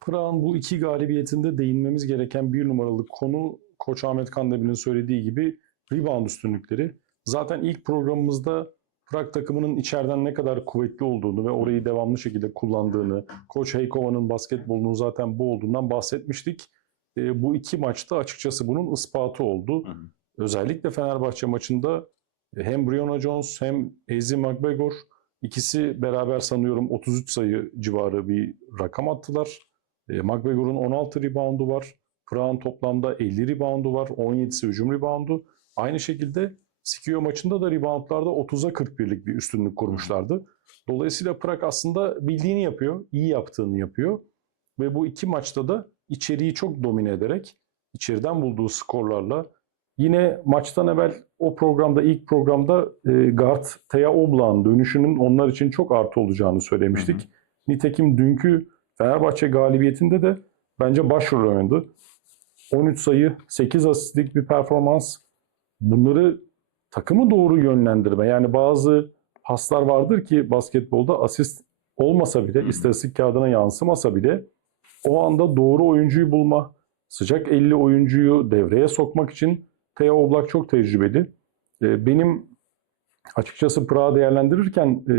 Prag'ın bu iki galibiyetinde değinmemiz gereken bir numaralı konu Koç Ahmet Kandemir'in söylediği gibi rebound üstünlükleri. Zaten ilk programımızda Prag takımının içeriden ne kadar kuvvetli olduğunu ve orayı devamlı şekilde kullandığını, Koç Heykova'nın basketbolunun zaten bu olduğundan bahsetmiştik. E, bu iki maçta açıkçası bunun ispatı oldu. Hı hı. Özellikle Fenerbahçe maçında hem Breonna Jones hem Ezi McGregor ikisi beraber sanıyorum 33 sayı civarı bir rakam attılar. E, McGregor'un 16 reboundu var. Prag'ın toplamda 50 reboundu var. 17'si hücum reboundu. Aynı şekilde Skio maçında da reboundlarda 30'a 41'lik bir üstünlük kurmuşlardı. Dolayısıyla Prag aslında bildiğini yapıyor, iyi yaptığını yapıyor. Ve bu iki maçta da içeriği çok domine ederek içeriden bulduğu skorlarla yine maçtan evvel o programda ilk programda e, guard Teya Oblak'ın dönüşünün onlar için çok artı olacağını söylemiştik. Hı Nitekim dünkü Fenerbahçe galibiyetinde de bence başrol oynadı. 13 sayı, 8 asistlik bir performans. Bunları takımı doğru yönlendirme. Yani bazı paslar vardır ki basketbolda asist olmasa bile, istatistik kağıdına yansımasa bile o anda doğru oyuncuyu bulma, sıcak 50 oyuncuyu devreye sokmak için Theo Oblak çok tecrübeli. Ee, Benim açıkçası Prag'ı değerlendirirken e,